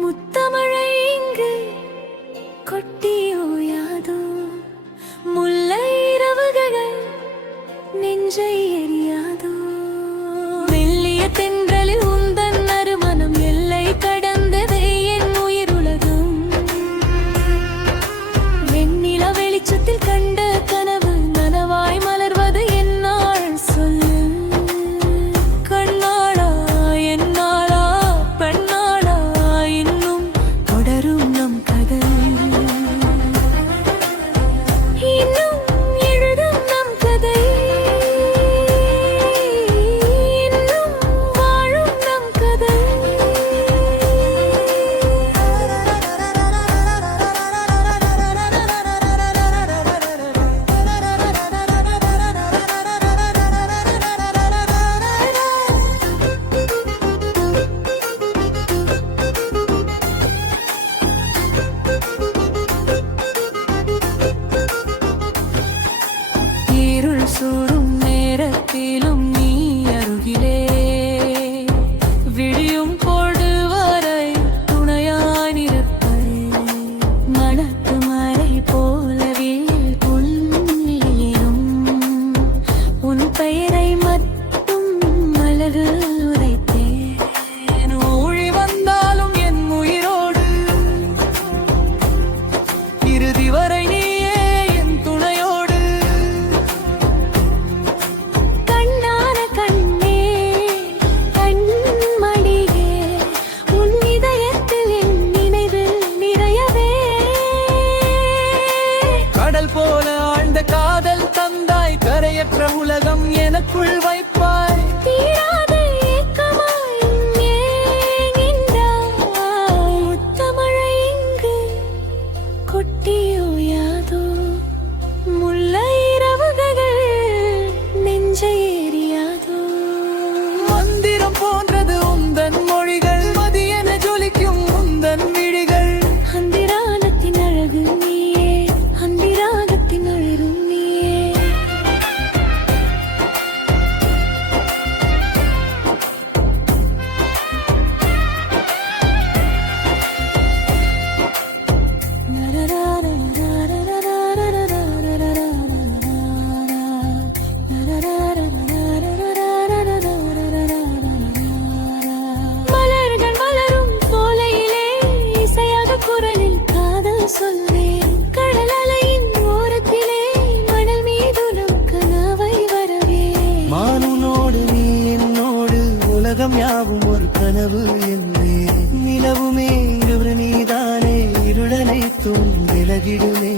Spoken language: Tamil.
முத்தமழை இங்கு கொட்டி ஓயாதோ, முல்லை இரவுகள் நெஞ்சை எரியாதோ. மெல்லிய தென்றலில் உந்தன் நறுமணம் எல்லை கடந்ததே என் உயிருலகம். வெண்ணில வெளிச்சத்தில் கண்ட கனவு நனவாய் மலர்வது என்னால் சொல்லு. கண்ணாளா என்னாளா பெண்ணாளா இன்னும் தொடரும் நம் கதை. இன்னும் எழுதும் நம் கதை. இன்னும் வாழும் நம் கதை. இருள் சூடும் நேரத்திலும் நீ அருகிலே, விடியும் பொழுது வரை துணையாய் இருப்பேன். மணக்கு மறை போலவே புல்லிலும் உன் பெயரை மட்டும் அழகு உரைத்தேன். ஊழி வந்தாலும் என் உயிரோடு இறுதி வரை நீயே என் துணையோடு. கண்ணான கண்ணே கண்மணியே உன் இதயத்தில் என் நினைவில் நிறையவே. கடல் போல ஆழ்ந்த காதல் தந்தாய், கரையற்ற உலகம் எனக்குள் வைப்பாய். தீராத ஏக்கமாய் ஏங்கின்றாய். முத்தமழை இங்கு கொட்டி ஓயாதோ, முல்லை இரவுகள் நெஞ்சை எரியாதோ. மந்திரம் போன்றது உந்தன் மொழிகள், மதியென ஜொலிக்கும் உந்தன் விழிகள். அந்திராகத்தின் அழகு நீயே, அந்திராகத்தின் அழகும் நீயே. மலர்கள் மலரும் சோலையிலே இசையாக குரலில் காதல் சொல்வேன். கடல் அலையின் ஓரத்திலே மணல் மீது நம் கனவை வரவே. மானுனோடு நீ என்னோடு உலகம் யாவும் ஒரு கனவு என்னே. நிலவுமே இன்று நீதானே, இருளனைத்தும் விலகிடுமே.